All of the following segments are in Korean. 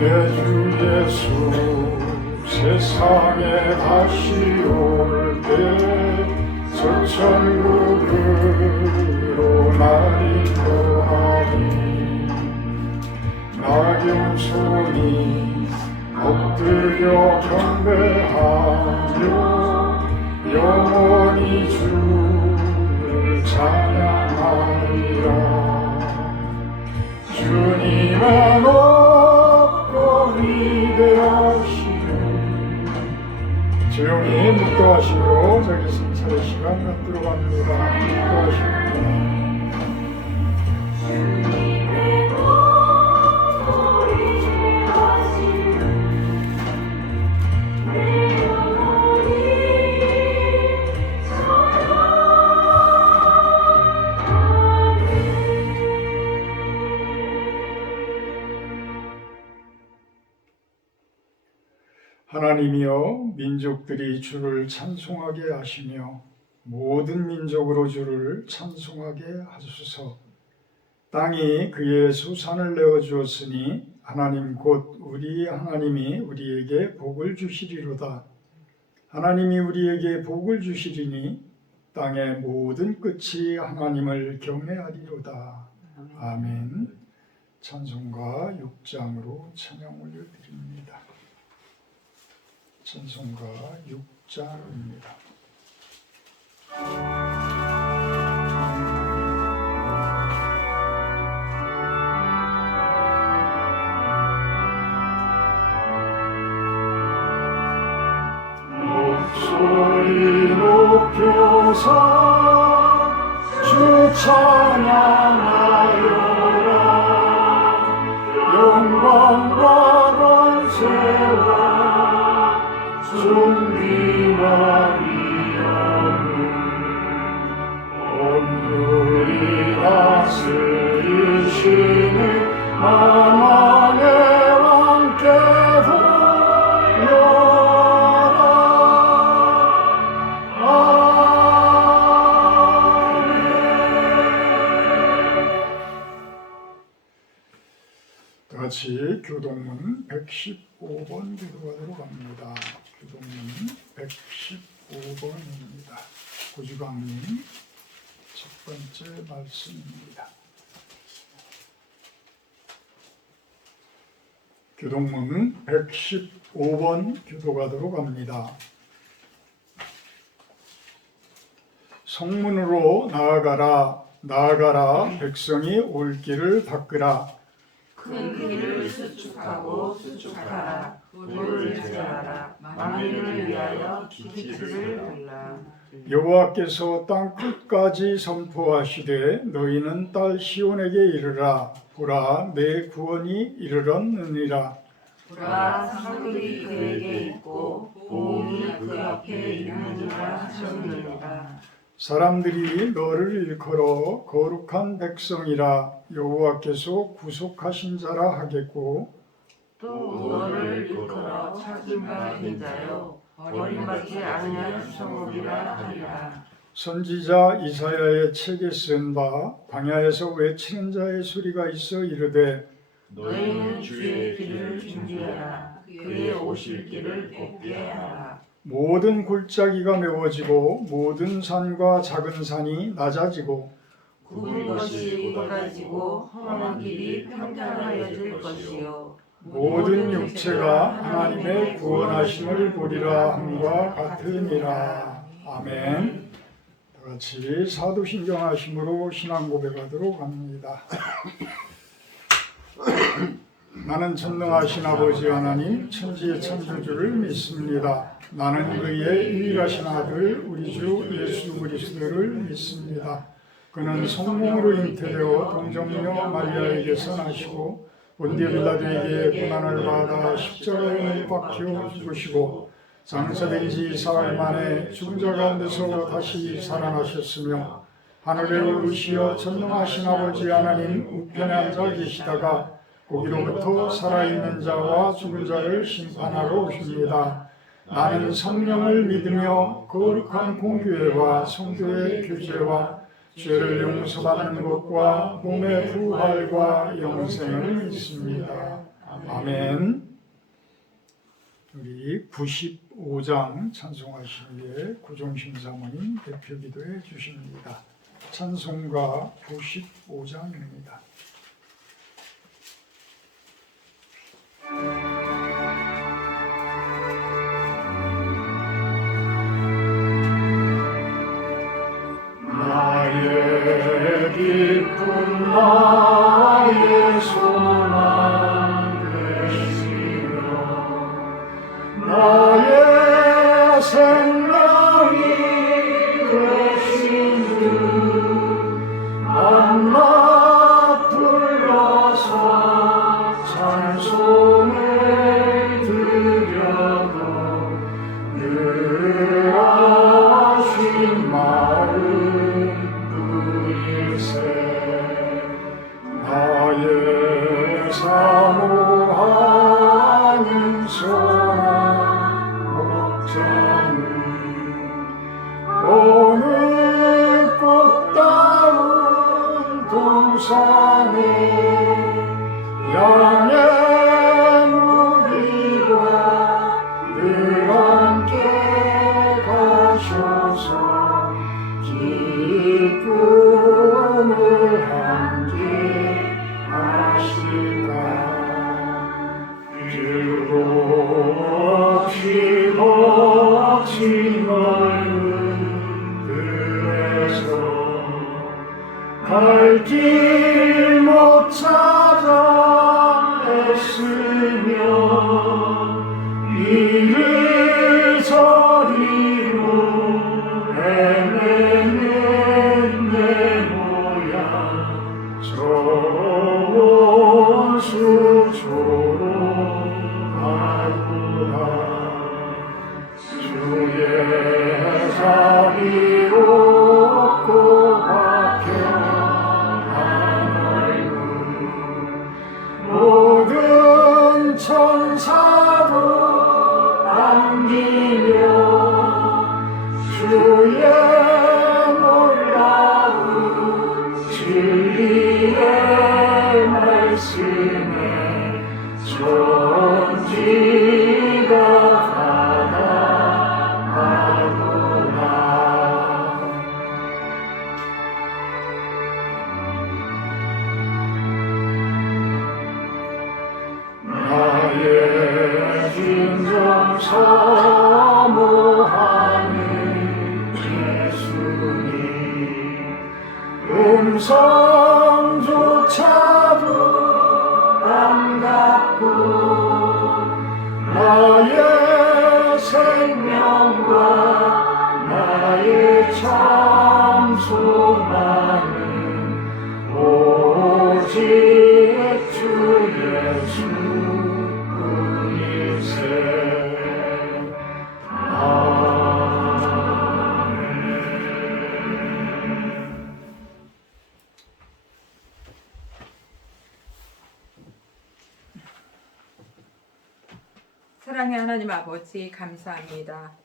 내 주 예수 세상에 다시 올 때 저 천국으로 날 인도하리. 나경손이 엎드려 경배하며 영원히 주를 찬양하리라. 주님의 높고 위대하시니 조용히 묵도하시므로 저기 승차의 시간 갖도록 합니다. 묵도하십니다. 하나님이여 민족들이 주를 찬송하게 하시며 모든 민족으로 주를 찬송하게 하소서. 땅이 그의 소산을 내어주었으니 하나님 곧 우리 하나님이 우리에게 복을 주시리로다. 하나님이 우리에게 복을 주시리니 땅의 모든 끝이 하나님을 경외하리로다. 아멘. 찬송가 6장으로 찬양 올려드립니다. 찬송가 6장입니다. 목소리 높여서 주 찬양하여라. 영광과 권세와 존귀와 위엄을 온누리 다스리시는 만왕의 왕께 돌려라. 다같이 교동문 115번 기도가 들어갑니다. 교동문 115번입니다. 고주광님 첫 번째 말씀입니다. 교동문 115번 기도가 들어갑니다. 성문으로 나아가라 백성이 올 길을 닦으라. 큰 길을 수축하고 수축하라. 돌을 제하라. 만민을 위하여 기틀을 달라. 여호와께서 땅 끝까지 선포하시되 너희는 딸 시온에게 이르라. 보라 내 구원이 이르렀느니라. 보라 상급이 그에게 있고 보응이 그 앞에 있느니라 하셨느니라. 사람들이 너를 일컬어 거룩한 백성이라 여호와께서 구속하신 자라 하겠고 또 너를 일컬어 찾은 바 인자여 버림받지 아니할 성읍이라 하리라. 선지자 이사야의 책에 쓴 바 광야에서 외치는 자의 소리가 있어 이르되 너희는 주의 길을 준비하라. 그의 오실 길을 곱게 하라. 모든 골짜기가 메워지고 모든 산과 작은 산이 낮아지고 굽은 것이 곧아지고 험한 길이 평탄하여질 것이요 모든 육체가 하나님의 구원하심을 보리라 함과 같으니라. 아멘. 다같이 사도신경하심으로 신앙 고백하도록 합니다. 나는 전능하신 아버지 하나님 천지의 창조주를 믿습니다. 나는 그의 유일하신 아들 우리 주 예수 그리스도를 믿습니다. 그는 성령으로 잉태되어 동정녀 마리아에게서 나시고 본디오 빌라도에게 고난을 받아 십자가에 못 박혀 죽으시고 장사된 지 사흘 만에 죽은 자 가운데서 다시 살아나셨으며 하늘에 오르시어 전능하신 아버지 하나님 우편에 앉아 계시다가 거기로부터 살아있는 자와 죽은 자를 심판하러 오십니다. 나는 성령을 믿으며 거룩한 공교회와 성도의 교제와 죄를 용서받는 것과 몸의 부활과 영생을 믿습니다. 아멘. 우리 95장 찬송하시기 위해 구종신 사모님 대표 기도해 주십니다. 찬송가 95장입니다. 나의 기쁨 나의 소망 되시며 나의 생명이 되신 주 만나 불러서 찬송을 드려도 늘 아신 마음 뿐일세 나의 사모하는 소망 목자는 어느 꽃다운 동산에 양의 무리와 늘 함께 가셔서 기쁨을 함께 하실까 길고 없이 거친 넓은 들에서 갈 길 못 찾아 애쓰며 이리저리로 헤매는 내 모양 저 원수 조롱하구나 주의 자비 없고 화평한 얼굴 모든 천사도 안기며 주의 놀라운 진리의 말씀에 천지가 반항하구나 나의 진정 사모하는 예수님 음성조차도 반갑고 나의 생명과 나의 참 소망은 오직 주 예수 뿐일세 사랑의 하나님 아버지 감사합니다.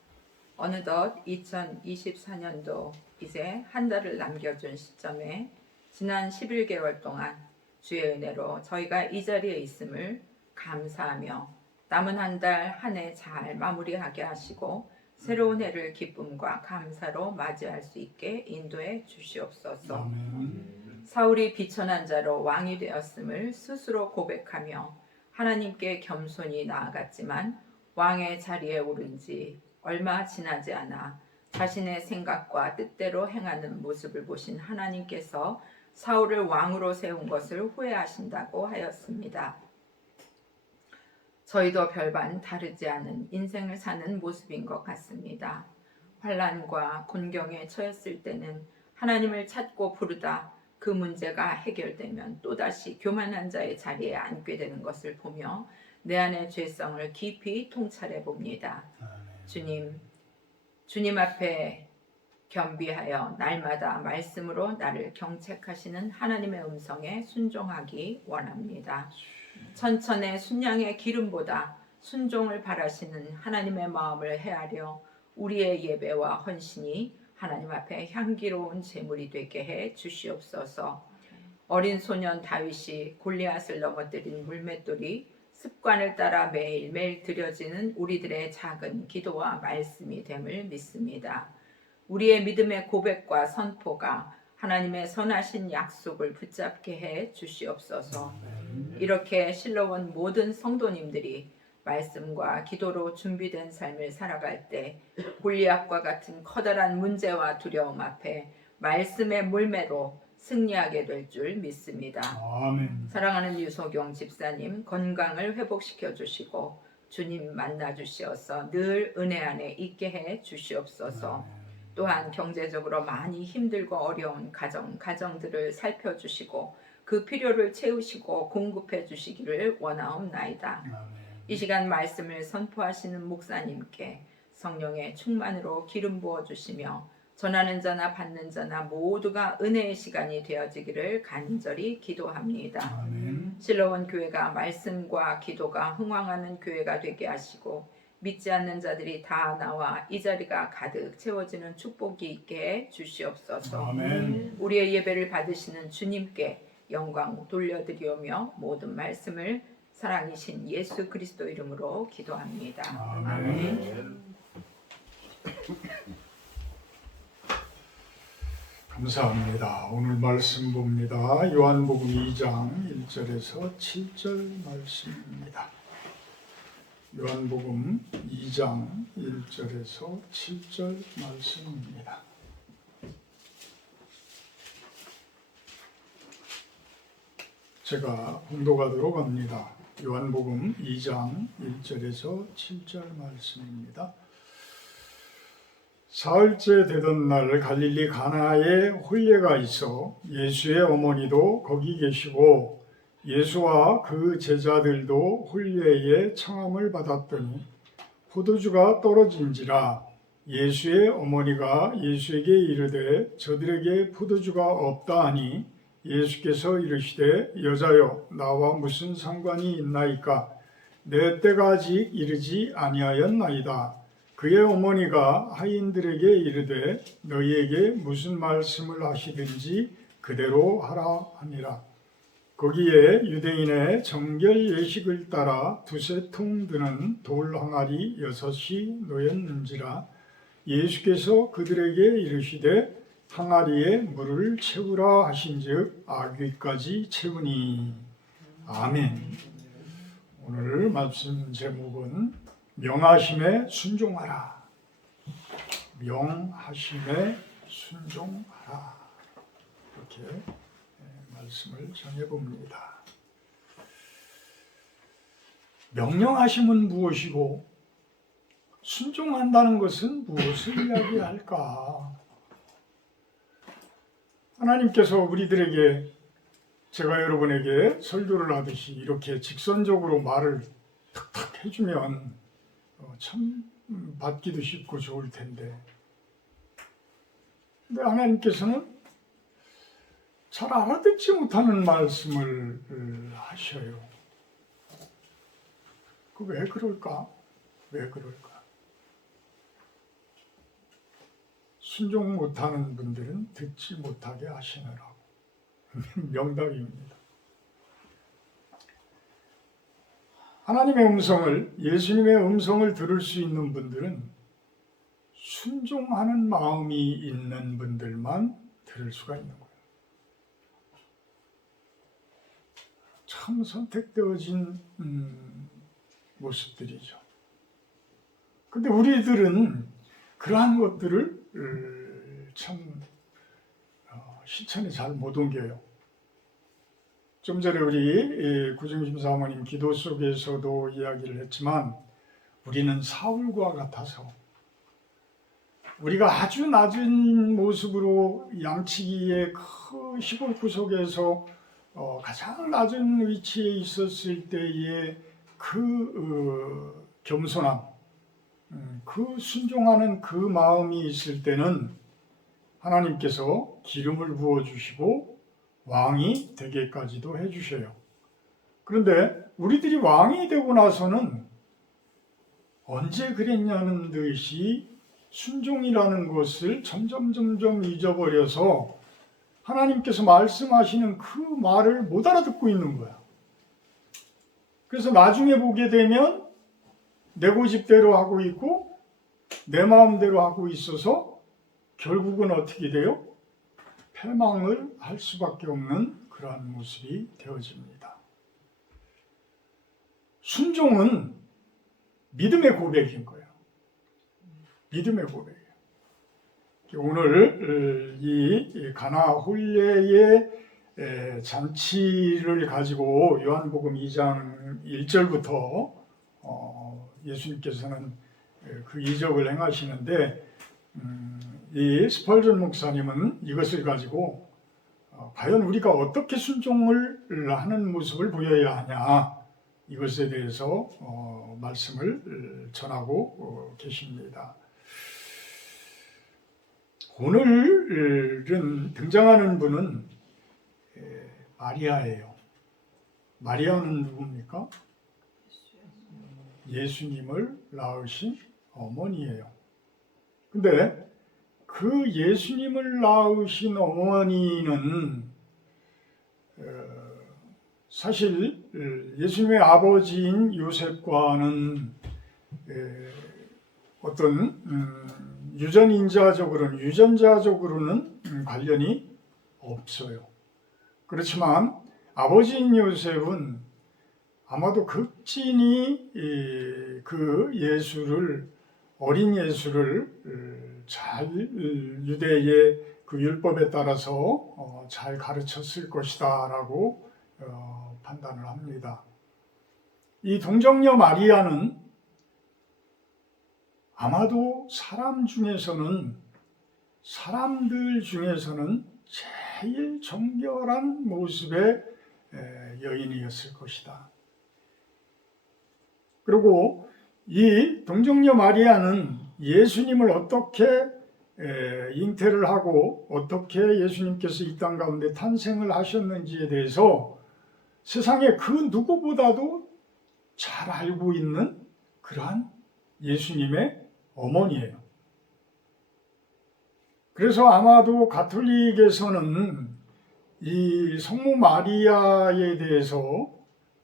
어느덧 2024년도 이제 한 달을 남겨준 시점에 지난 11개월 동안 주의 은혜로 저희가 이 자리에 있음을 감사하며 남은 한 달 한 해 잘 마무리하게 하시고 새로운 해를 기쁨과 감사로 맞이할 수 있게 인도해 주시옵소서. 아멘. 사울이 비천한 자로 왕이 되었음을 스스로 고백하며 하나님께 겸손히 나아갔지만 왕의 자리에 오른 지 얼마 지나지 않아 자신의 생각과 뜻대로 행하는 모습을 보신 하나님께서 사울을 왕으로 세운 것을 후회하신다고 하였습니다. 저희도 별반 다르지 않은 인생을 사는 모습인 것 같습니다. 환난과 곤경에 처했을 때는 하나님을 찾고 부르다 그 문제가 해결되면 또다시 교만한 자의 자리에 앉게 되는 것을 보며 내 안의 죄성을 깊이 통찰해 봅니다. 주님 앞에 겸비하여 날마다 말씀으로 나를 경책하시는 하나님의 음성에 순종하기 원합니다. 천천의 순양의 기름보다 순종을 바라시는 하나님의 마음을 헤아려 우리의 예배와 헌신이 하나님 앞에 향기로운 제물이 되게 해 주시옵소서. 어린 소년 다윗이 골리앗을 넘어뜨린 물맷돌이 습관을 따라 매일매일 드려지는 우리들의 작은 기도와 말씀이 됨을 믿습니다. 우리의 믿음의 고백과 선포가 하나님의 선하신 약속을 붙잡게 해 주시옵소서. 이렇게 실로원 모든 성도님들이 말씀과 기도로 준비된 삶을 살아갈 때 골리앗과 같은 커다란 문제와 두려움 앞에 말씀의 물매로 승리하게 될 줄 믿습니다. 아멘. 사랑하는 유소경 집사님 건강을 회복시켜 주시고 주님 만나 주시어서 늘 은혜 안에 있게 해 주시옵소서. 또한 경제적으로 많이 힘들고 어려운 가정들을 살펴주시고 그 필요를 채우시고 공급해 주시기를 원하옵나이다. 이 시간 말씀을 선포하시는 목사님께 성령의 충만으로 기름 부어 주시며 전하는 자나 받는 자나 모두가 은혜의 시간이 되어지기를 간절히 기도합니다. 아멘. 실로원 교회가 말씀과 기도가 흥왕하는 교회가 되게 하시고 믿지 않는 자들이 다 나와 이 자리가 가득 채워지는 축복이 있게 해 주시옵소서. 아멘. 우리의 예배를 받으시는 주님께 영광 돌려드리오며 모든 말씀을 사랑이신 예수 그리스도 이름으로 기도합니다. 아멘. 감사합니다. 오늘 말씀 봅니다. 요한복음 2장 1절에서 7절 말씀입니다. 요한복음 2장 1절에서 7절 말씀입니다. 제가 봉독하도록 합니다. 요한복음 2장 1절에서 7절 말씀입니다. 사흘째 되던 날 갈릴리 가나에 혼례가 있어 예수의 어머니도 거기 계시고 예수와 그 제자들도 혼례에 청함을 받았더니 포도주가 떨어진지라 예수의 어머니가 예수에게 이르되 저들에게 포도주가 없다 하니 예수께서 이르시되 여자여 나와 무슨 상관이 있나이까 내 때가 아직 이르지 아니하였나이다. 그의 어머니가 하인들에게 이르되 너희에게 무슨 말씀을 하시든지 그대로 하라 하니라. 거기에 유대인의 정결 예식을 따라 두세 통 드는 돌 항아리 6이 놓였는지라. 예수께서 그들에게 이르시되 항아리에 물을 채우라 하신즉 아귀까지 채우니. 아멘. 오늘 말씀 제목은 명하심에 순종하라. 명하심에 순종하라. 이렇게 말씀을 전해봅니다. 명령하심은 무엇이고 순종한다는 것은 무엇을 이야기할까? 하나님께서 우리들에게 제가 여러분에게 설교를 하듯이 이렇게 직선적으로 말을 탁탁 해주면 참 받기도 쉽고 좋을 텐데, 근데 하나님께서는 잘 알아듣지 못하는 말씀을 하셔요. 그 왜 그럴까? 왜 그럴까? 순종 못하는 분들은 듣지 못하게 하시느라고. 명답입니다. 하나님의 음성을, 예수님의 음성을 들을 수 있는 분들은 순종하는 마음이 있는 분들만 들을 수가 있는 거예요. 참 선택되어진 모습들이죠. 근데 우리들은 그러한 것들을 참 실천에 잘 못 옮겨요. 좀 전에 우리 구중심 사모님 기도 속에서도 이야기를 했지만 우리는 사울과 같아서 우리가 아주 낮은 모습으로 양치기의 그 시골 구석에서 가장 낮은 위치에 있었을 때의 그 겸손함, 그 순종하는 그 마음이 있을 때는 하나님께서 기름을 부어주시고 왕이 되게까지도 해주셔요. 그런데 우리들이 왕이 되고 나서는 언제 그랬냐는 듯이 순종이라는 것을 점점 잊어버려서 하나님께서 말씀하시는 그 말을 못 알아듣고 있는 거야. 그래서 나중에 보게 되면 내 고집대로 하고 있고 내 마음대로 하고 있어서 결국은 어떻게 돼요? 패망을 할 수밖에 없는 그러한 모습이 되어집니다. 순종은 믿음의 고백인 거예요. 믿음의 고백이에요. 오늘 이 가나 혼례의 잔치를 가지고 요한복음 2장 1절부터 예수님께서는 그 이적을 행하시는데 이 스펄전 목사님은 이것을 가지고 과연 우리가 어떻게 순종을 하는 모습을 보여야 하냐 이것에 대해서 말씀을 전하고 계십니다. 오늘은 등장하는 분은 마리아예요. 마리아는 누굽니까? 예수님을 낳으신 어머니예요. 근데 그 예수님을 낳으신 어머니는 사실 예수님의 아버지인 요셉과는 어떤 유전자적으로는 관련이 없어요. 그렇지만 아버지인 요셉은 아마도 극진히 그 예수를 어린 예수를 잘 유대의 그 율법에 따라서 잘 가르쳤을 것이다라고 판단을 합니다. 이 동정녀 마리아는 아마도 사람들 중에서는 제일 정결한 모습의 여인이었을 것이다. 그리고 이 동정녀 마리아는 예수님을 어떻게 잉태를 하고 어떻게 예수님께서 이 땅 가운데 탄생을 하셨는지에 대해서 세상에 그 누구보다도 잘 알고 있는 그러한 예수님의 어머니예요. 그래서 아마도 가톨릭에서는 이 성모 마리아에 대해서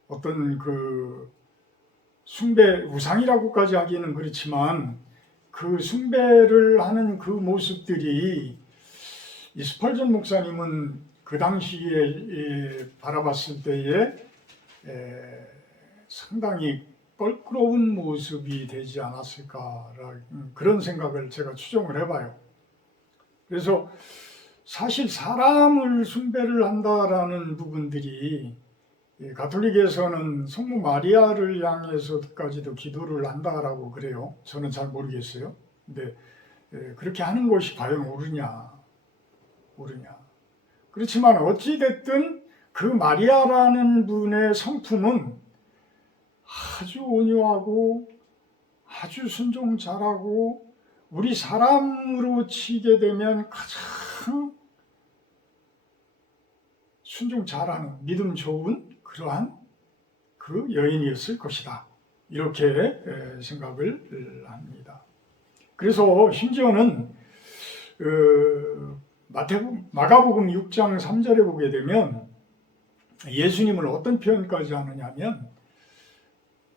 어떤 그 숭배, 우상이라고까지 하기는 그렇지만 그 숭배를 하는 그 모습들이 이 스펄전 목사님은 그 당시에 바라봤을 때에 상당히 껄끄러운 모습이 되지 않았을까라는 그런 생각을 제가 추정을 해봐요. 그래서 사실 사람을 숭배를 한다라는 부분들이 가톨릭에서는 성모 마리아를 향해서까지도 기도를 한다라고 그래요. 저는 잘 모르겠어요. 근데 그렇게 하는 것이 과연 옳으냐. 그렇지만 어찌 됐든 그 마리아라는 분의 성품은 아주 온유하고 아주 순종 잘하고 우리 사람으로 치게 되면 가장 순종 잘하는 믿음 좋은 그러한 그 여인이었을 것이다. 이렇게 생각을 합니다. 그래서 심지어는 마가복음 6장 3절에 보게 되면 예수님을 어떤 표현까지 하느냐면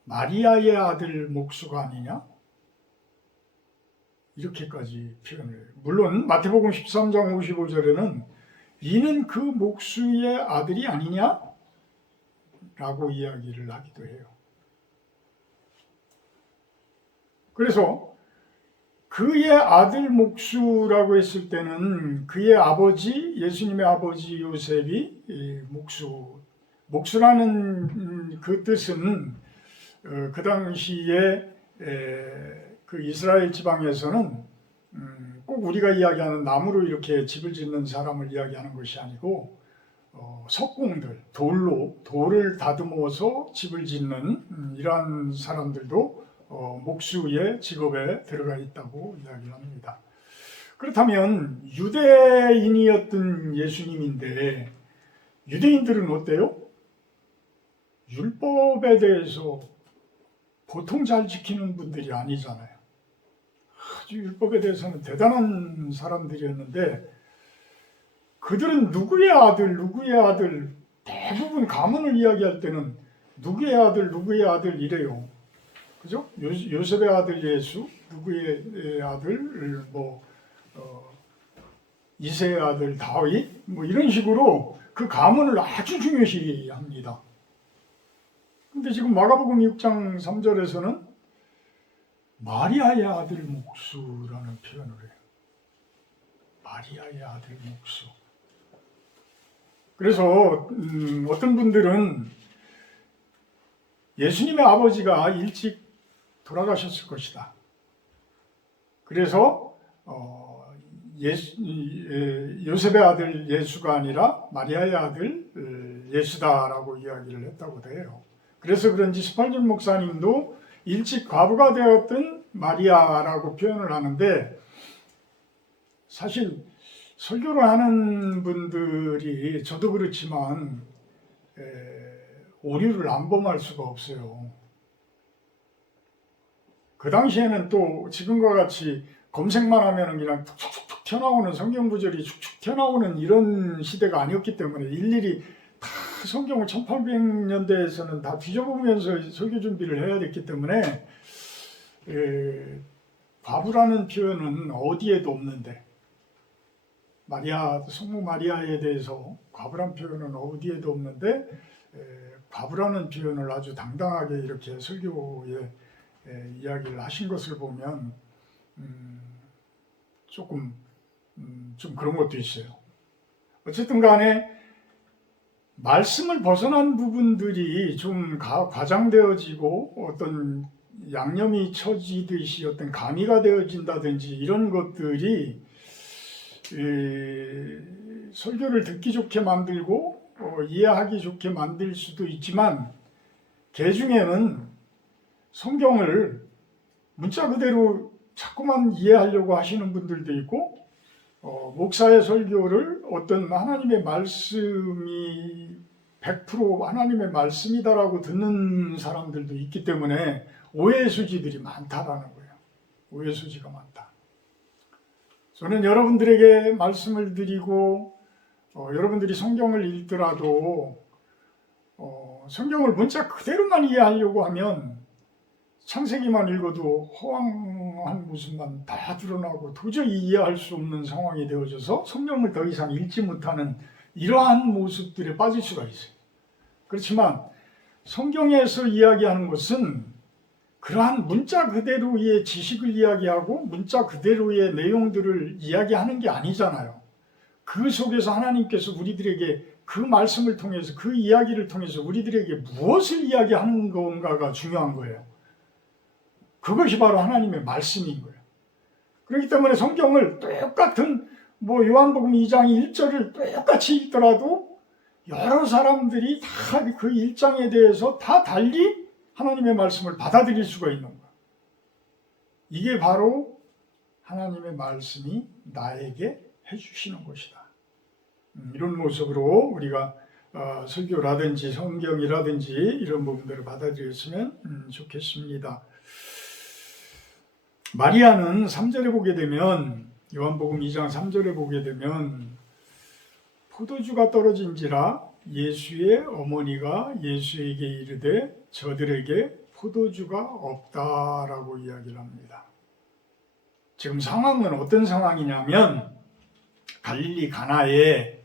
마리아의 아들 목수가 아니냐? 이렇게까지 표현을 해요. 물론 마태복음 13장 55절에는 이는 그 목수의 아들이 아니냐? 라고 이야기를 하기도 해요. 그래서 그의 아들 목수라고 했을 때는 그의 아버지, 예수님의 아버지 요셉이 목수라는 그 뜻은 그 당시에 그 이스라엘 지방에서는 꼭 우리가 이야기하는 나무로 이렇게 집을 짓는 사람을 이야기하는 것이 아니고 석공들, 돌을 다듬어서 집을 짓는 이러한 사람들도 목수의 직업에 들어가 있다고 이야기를 합니다. 그렇다면 유대인이었던 예수님인데 유대인들은 어때요? 율법에 대해서 보통 잘 지키는 분들이 아니잖아요. 아주 율법에 대해서는 대단한 사람들이었는데 그들은 누구의 아들 대부분 가문을 이야기할 때는 누구의 아들 이래요. 그죠? 요셉의 아들 예수, 누구의 아들, 이새의 아들 다윗, 이런 식으로 그 가문을 아주 중요시 합니다. 근데 지금 마가복음 6장 3절에서는 마리아의 아들 목수라는 표현을 해요. 마리아의 아들 목수. 그래서 어떤 분들은 예수님의 아버지가 일찍 돌아가셨을 것이다. 그래서 요셉의 아들 예수가 아니라 마리아의 아들 예수다라고 이야기를 했다고 해요. 그래서 그런지 스팔전 목사님도 일찍 과부가 되었던 마리아라고 표현을 하는데, 사실 설교를 하는 분들이 저도 그렇지만 오류를 안 범할 수가 없어요. 그 당시에는 또 지금과 같이 검색만 하면 그냥 툭툭툭 튀어나오는 성경 구절이 축축 튀어나오는 이런 시대가 아니었기 때문에 일일이 다 성경을 1800년대에서는 다 뒤져보면서 설교 준비를 해야 됐기 때문에 과부라는 표현은 어디에도 없는데, 성모 마리아에 대해서 과부란 표현은 어디에도 없는데 과부라는 표현을 아주 당당하게 이렇게 설교에 이야기를 하신 것을 보면 조금 좀 그런 것도 있어요. 어쨌든 간에 말씀을 벗어난 부분들이 좀 과장되어지고 어떤 양념이 쳐지듯이 어떤 가미가 되어진다든지 이런 것들이 설교를 듣기 좋게 만들고 이해하기 좋게 만들 수도 있지만, 개 중에는 성경을 문자 그대로 자꾸만 이해하려고 하시는 분들도 있고, 목사의 설교를 어떤 하나님의 말씀이 100% 하나님의 말씀이다라고 듣는 사람들도 있기 때문에 오해의 소지들이 많다라는 거예요. 오해의 소지가 많다. 저는 여러분들에게 말씀을 드리고 여러분들이 성경을 읽더라도 성경을 문자 그대로만 이해하려고 하면 창세기만 읽어도 허황한 모습만 다 드러나고 도저히 이해할 수 없는 상황이 되어져서 성경을 더 이상 읽지 못하는 이러한 모습들에 빠질 수가 있어요. 그렇지만 성경에서 이야기하는 것은 그러한 문자 그대로의 지식을 이야기하고 문자 그대로의 내용들을 이야기하는 게 아니잖아요. 그 속에서 하나님께서 우리들에게 그 말씀을 통해서, 그 이야기를 통해서 우리들에게 무엇을 이야기하는 건가가 중요한 거예요. 그것이 바로 하나님의 말씀인 거예요. 그렇기 때문에 성경을 똑같은 요한복음 2장 1절을 똑같이 읽더라도 여러 사람들이 다 그 1장에 대해서 다 달리 하나님의 말씀을 받아들일 수가 있는 거예요. 이게 바로 하나님의 말씀이 나에게 해주시는 것이다. 이런 모습으로 우리가 설교라든지 성경이라든지 이런 부분들을 받아들였으면 좋겠습니다. 마리아는 3절에 보게 되면, 요한복음 2장 3절에 보게 되면, 포도주가 떨어진지라 예수의 어머니가 예수에게 이르되 저들에게 포도주가 없다라고 이야기를 합니다. 지금 상황은 어떤 상황이냐면, 갈릴리 가나에,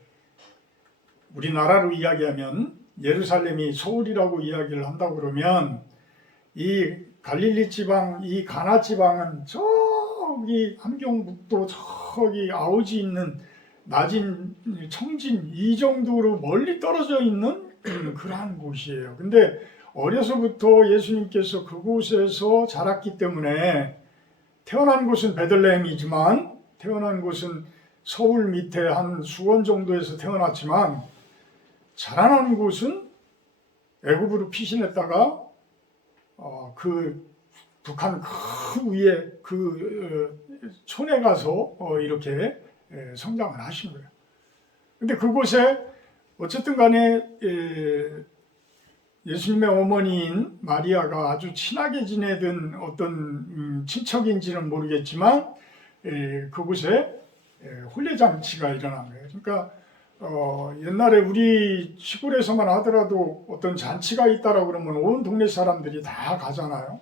우리나라로 이야기하면 예루살렘이 서울이라고 이야기를 한다고 그러면, 이 갈릴리 지방, 이 가나 지방은 저기 함경북도 저기 아오지 있는 낮은 청진 이 정도로 멀리 떨어져 있는 그러한 곳이에요. 근데 어려서부터 예수님께서 그곳에서 자랐기 때문에, 태어난 곳은 베들레헴이지만 태어난 곳은 서울 밑에 한 수원 정도에서 태어났지만 자라난 곳은 애굽으로 피신했다가 그 북한 그 위에 그 촌에 가서 이렇게 성장을 하신 거예요. 근데 그곳에 어쨌든 간에 예수님의 어머니인 마리아가 아주 친하게 지내던 어떤 친척인지는 모르겠지만 그곳에 혼례잔치가 일어난 거예요. 그러니까 옛날에 우리 시골에서만 하더라도 어떤 잔치가 있다라고 그러면 온 동네 사람들이 다 가잖아요.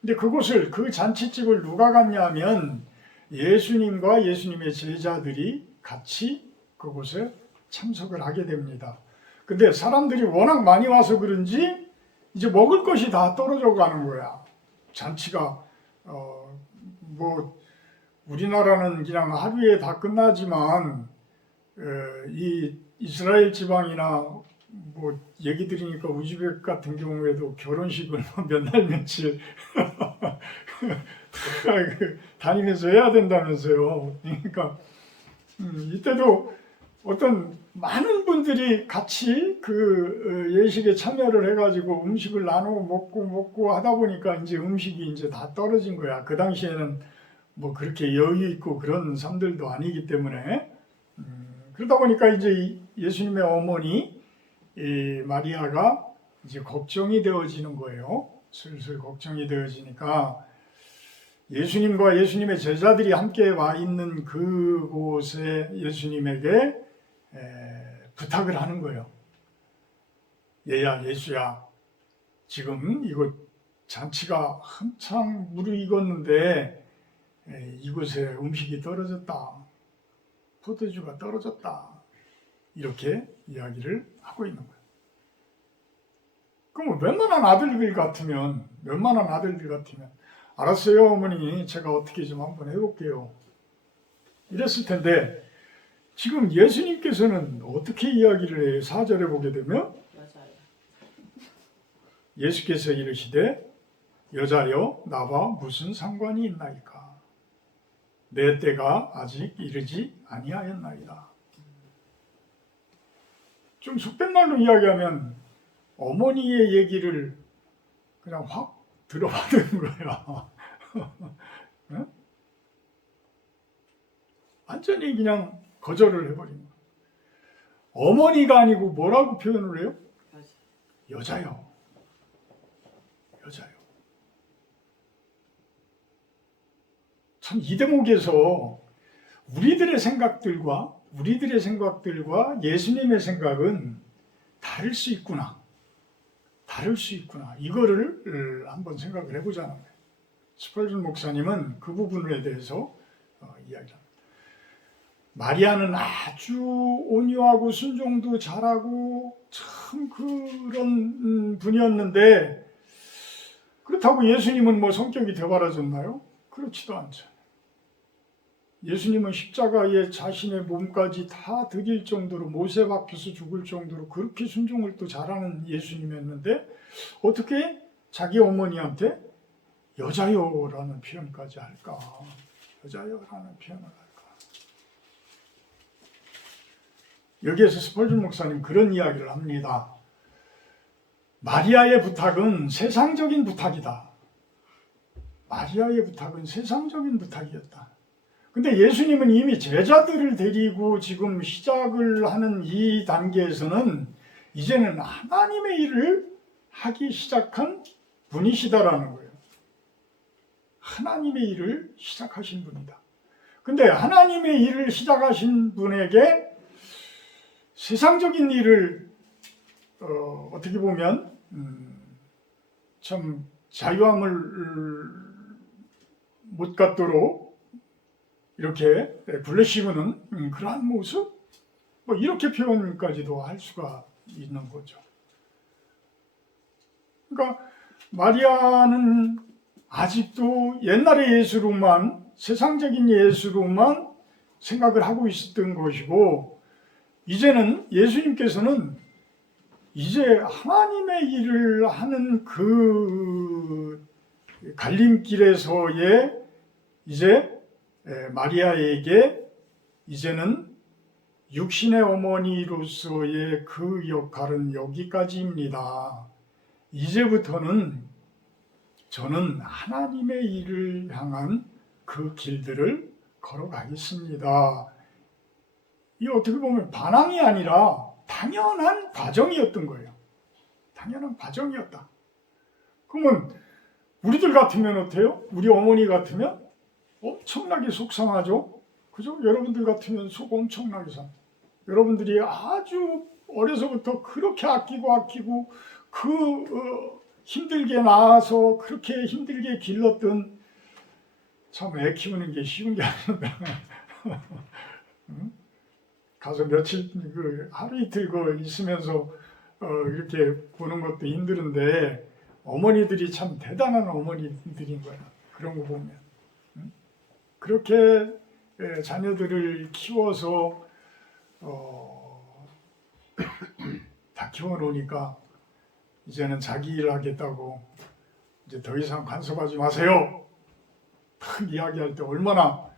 근데 그곳을, 그 잔치집을 누가 갔냐면 예수님과 예수님의 제자들이 같이 그곳에 참석을 하게 됩니다. 근데 사람들이 워낙 많이 와서 그런지 이제 먹을 것이 다 떨어져 가는 거야. 잔치가 뭐 우리나라는 그냥 하루에 다 끝나지만 이 이스라엘 지방이나 뭐 얘기 들으니까 우즈벡 같은 경우에도 결혼식을 몇 날 며칠 다니면서 해야 된다면서요. 그러니까 이때도 어떤 많은 분들이 같이 그 예식에 참여를 해가지고 음식을 나누고 먹고 하다 보니까 이제 음식이 이제 다 떨어진 거야. 그 당시에는 뭐 그렇게 여유 있고 그런 삶들도 아니기 때문에 그러다 보니까 이제 예수님의 어머니 마리아가 이제 걱정이 되어지는 거예요. 슬슬 걱정이 되어지니까 예수님과 예수님의 제자들이 함께 와 있는 그곳에 예수님에게 부탁을 하는 거예요. 얘야, 예수야, 지금 이곳 잔치가 한창 무르익었는데 이곳에 음식이 떨어졌다. 포도주가 떨어졌다. 이렇게 이야기를 하고 있는 거예요. 그럼 웬만한 아들들 같으면 알았어요 어머니, 제가 어떻게 좀 한번 해볼게요. 이랬을 텐데 지금 예수님께서는 어떻게 이야기를 해요? 4절에 보게 되면 예수께서 이르시되 여자여 나와 무슨 상관이 있나이까? 내 때가 아직 이르지 아니하였나이다. 좀 속된 말로 이야기하면 어머니의 얘기를 그냥 확 들어받은 거야. 응? 완전히 그냥 거절을 해버린 거야. 어머니가 아니고 뭐라고 표현을 해요? 여자요. 여자요. 참 이 대목에서 우리들의 생각들과 예수님의 생각은 다를 수 있구나. 이거를 한번 생각을 해보자는 거예요. 스펄전 목사님은 그 부분에 대해서 이야기합니다. 마리아는 아주 온유하고 순종도 잘하고 참 그런 분이었는데 그렇다고 예수님은 뭐 성격이 되바라졌나요? 그렇지도 않죠. 예수님은 십자가에 자신의 몸까지 다 드릴 정도로 못에 박혀서 죽을 정도로 그렇게 순종을 또 잘하는 예수님이었는데 어떻게 자기 어머니한테 여자요라는 표현까지 할까? 여자요라는 표현을 할까? 여기에서 스펄전 목사님 그런 이야기를 합니다. 마리아의 부탁은 세상적인 부탁이다. 마리아의 부탁은 세상적인 부탁이었다. 근데 예수님은 이미 제자들을 데리고 지금 시작을 하는 이 단계에서는 이제는 하나님의 일을 하기 시작한 분이시다라는 거예요. 하나님의 일을 시작하신 분이다. 근데 하나님의 일을 시작하신 분에게 세상적인 일을 어떻게 보면 참 자유함을 못 갖도록 이렇게 불러씌우는 그러한 모습? 뭐 이렇게 표현까지도 할 수가 있는 거죠. 그러니까 마리아는 아직도 옛날의 예수로만, 세상적인 예수로만 생각을 하고 있었던 것이고 이제는 예수님께서는 이제 하나님의 일을 하는 그 갈림길에서의 이제 마리아에게 이제는 육신의 어머니로서의 그 역할은 여기까지입니다. 이제부터는 저는 하나님의 일을 향한 그 길들을 걸어가겠습니다. 이 어떻게 보면 반항이 아니라 당연한 과정이었던 거예요. 당연한 과정이었다. 그러면 우리들 같으면 어때요? 우리 어머니 같으면 엄청나게 속상하죠? 그죠? 여러분들 같으면 속 엄청나게 상. 여러분들이 아주 어려서부터 그렇게 아끼고 힘들게 낳아서 그렇게 힘들게 길렀던, 참 애 키우는 게 쉬운 게 아니다. 응? 가서 며칠 하루 이틀 있으면서 이렇게 보는 것도 힘드는데 어머니들이 참 대단한 어머니들인 거야. 그런 거 보면. 응? 그렇게 자녀들을 키워서 다 키워놓으니까 이제는 자기 일 하겠다고 이제 더 이상 간섭하지 마세요. 탁 이야기할 때 얼마나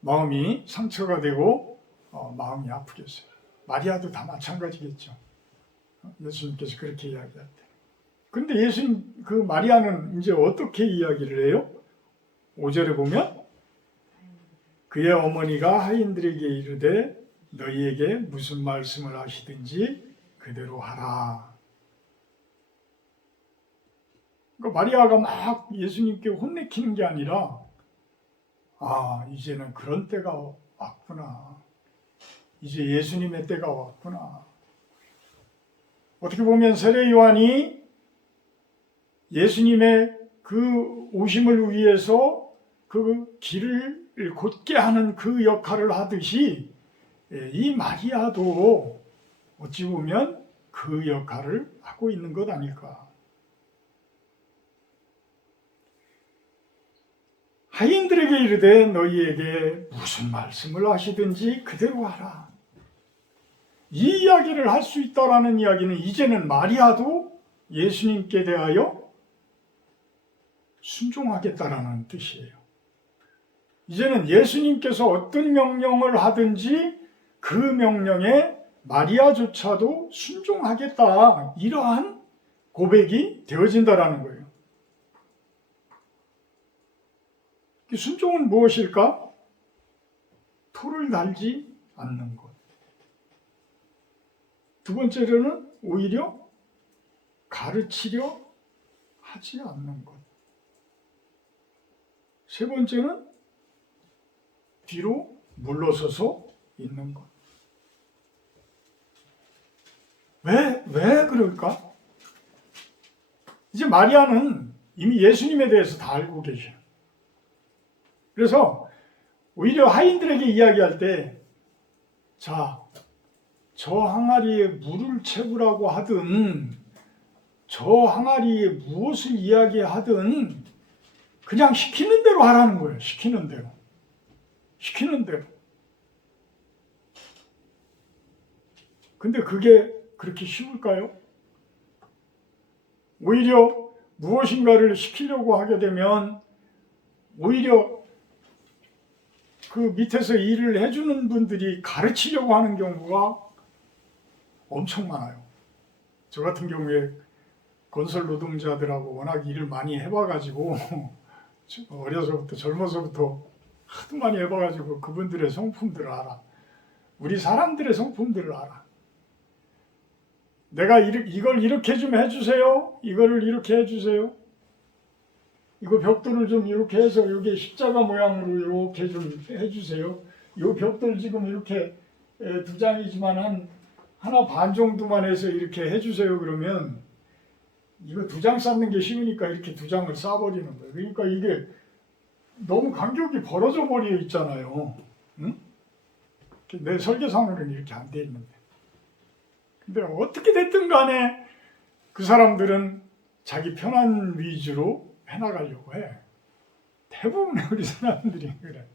마음이 상처가 되고 마음이 아프겠어요. 마리아도 다 마찬가지겠죠. 예수님께서 그렇게 이야기할 때. 근데 예수님, 그 마리아는 이제 어떻게 이야기를 해요? 5절에 보면 그의 어머니가 하인들에게 이르되 너희에게 무슨 말씀을 하시든지 그대로 하라. 그러니까 마리아가 막 예수님께 혼내키는 게 아니라, 이제는 그런 때가 왔구나. 이제 예수님의 때가 왔구나. 어떻게 보면 세례 요한이 예수님의 그 오심을 위해서 그 길을 곧게 하는 그 역할을 하듯이 이 마리아도 어찌 보면 그 역할을 하고 있는 것 아닐까. 하인들에게 이르되 너희에게 무슨 말씀을 하시든지 그대로 하라. 이 이야기를 할 수 있다라는 이야기는 이제는 마리아도 예수님께 대하여 순종하겠다라는 뜻이에요. 이제는 예수님께서 어떤 명령을 하든지 그 명령에 마리아조차도 순종하겠다, 이러한 고백이 되어진다라는 거예요. 순종은 무엇일까? 토를 달지 않는 것. 두 번째로는 오히려 가르치려 하지 않는 것. 세 번째는 뒤로 물러서서 있는 것. 왜 그럴까? 이제 마리아는 이미 예수님에 대해서 다 알고 계셔요. 그래서 오히려 하인들에게 이야기할 때, 자, 저 항아리에 물을 채우라고 하든 저 항아리에 무엇을 이야기하든 그냥 시키는 대로 하라는 거예요. 시키는 대로. 근데 그게 그렇게 쉬울까요? 오히려 무엇인가를 시키려고 하게 되면 오히려 그 밑에서 일을 해주는 분들이 가르치려고 하는 경우가 엄청 많아요. 저 같은 경우에 건설 노동자들하고 워낙 일을 많이 해봐가지고 어려서부터 젊어서부터 하도 많이 해봐가지고 그분들의 성품들을 알아. 우리 사람들의 성품들을 알아. 내가 이걸 이렇게 좀 해주세요. 이거를 이렇게 해주세요. 이거 벽돌을 좀 이렇게 해서 여기 십자가 모양으로 이렇게 좀 해주세요. 이 벽돌 지금 이렇게 두 장이지만 하나 반 정도만 해서 이렇게 해주세요. 그러면 이거 두 장 쌓는 게 쉬우니까 이렇게 두 장을 쌓아버리는 거예요. 그러니까 이게 너무 간격이 벌어져 버려 있잖아요. 응? 내 설계상으로는 이렇게 안 돼 있는데. 근데 어떻게 됐든 간에 그 사람들은 자기 편한 위주로 해나가려고 해. 대부분의 우리 사람들이 그래.